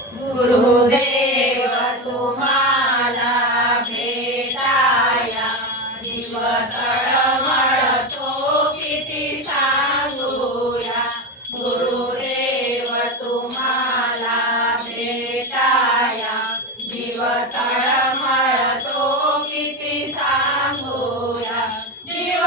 गुरुदेव तुम्हाला भेटाया. जीव तळमळतो किती सांगूया. गुरुदेव तुम्हाला भेटाया. जीव तळमळतो किती सांगूया. जीव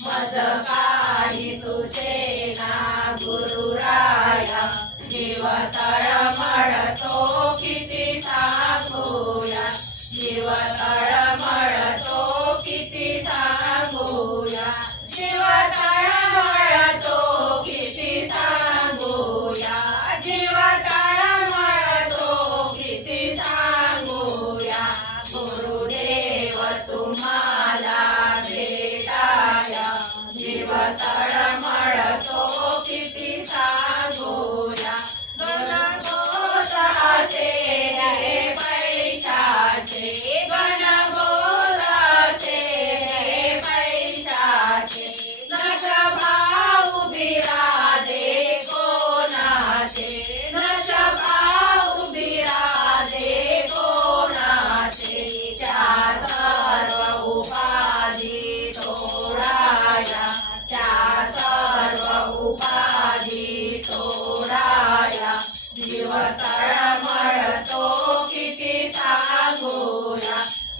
सांगूया भवसी मधुनी मज गुरुराया जीव तळमळतो किती सांगूया जीव तळ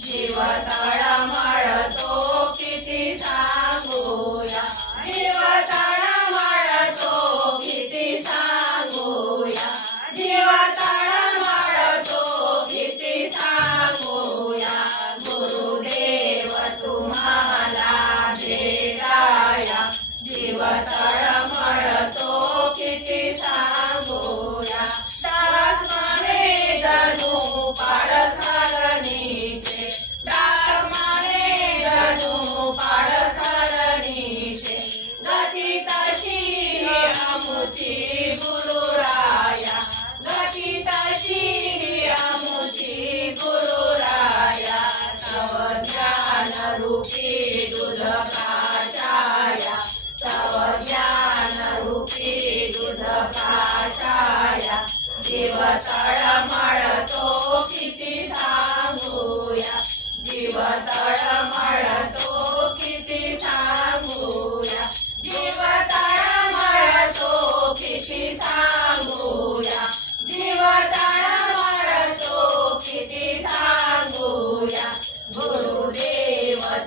सांगूया जीव तळमळतो किती सांगूया. जीव तळमळतो किती सांगूया. जीव तळमळतो किती सांगूया. गुरुदेव तुम्हाला भेटाया. जीव तळमळतो किती सांगूया. जीव तळमळतो किती सांगूया जीव तळमळतो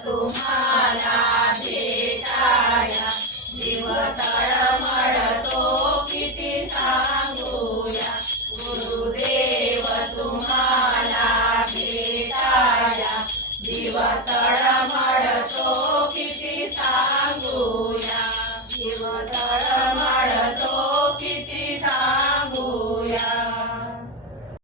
तुम्हाला भेटाया. जीव तळमळतो किती सांगूया. गुरुदेव तुम्हाला भेटाया. जीव तळमळतो किती सांगू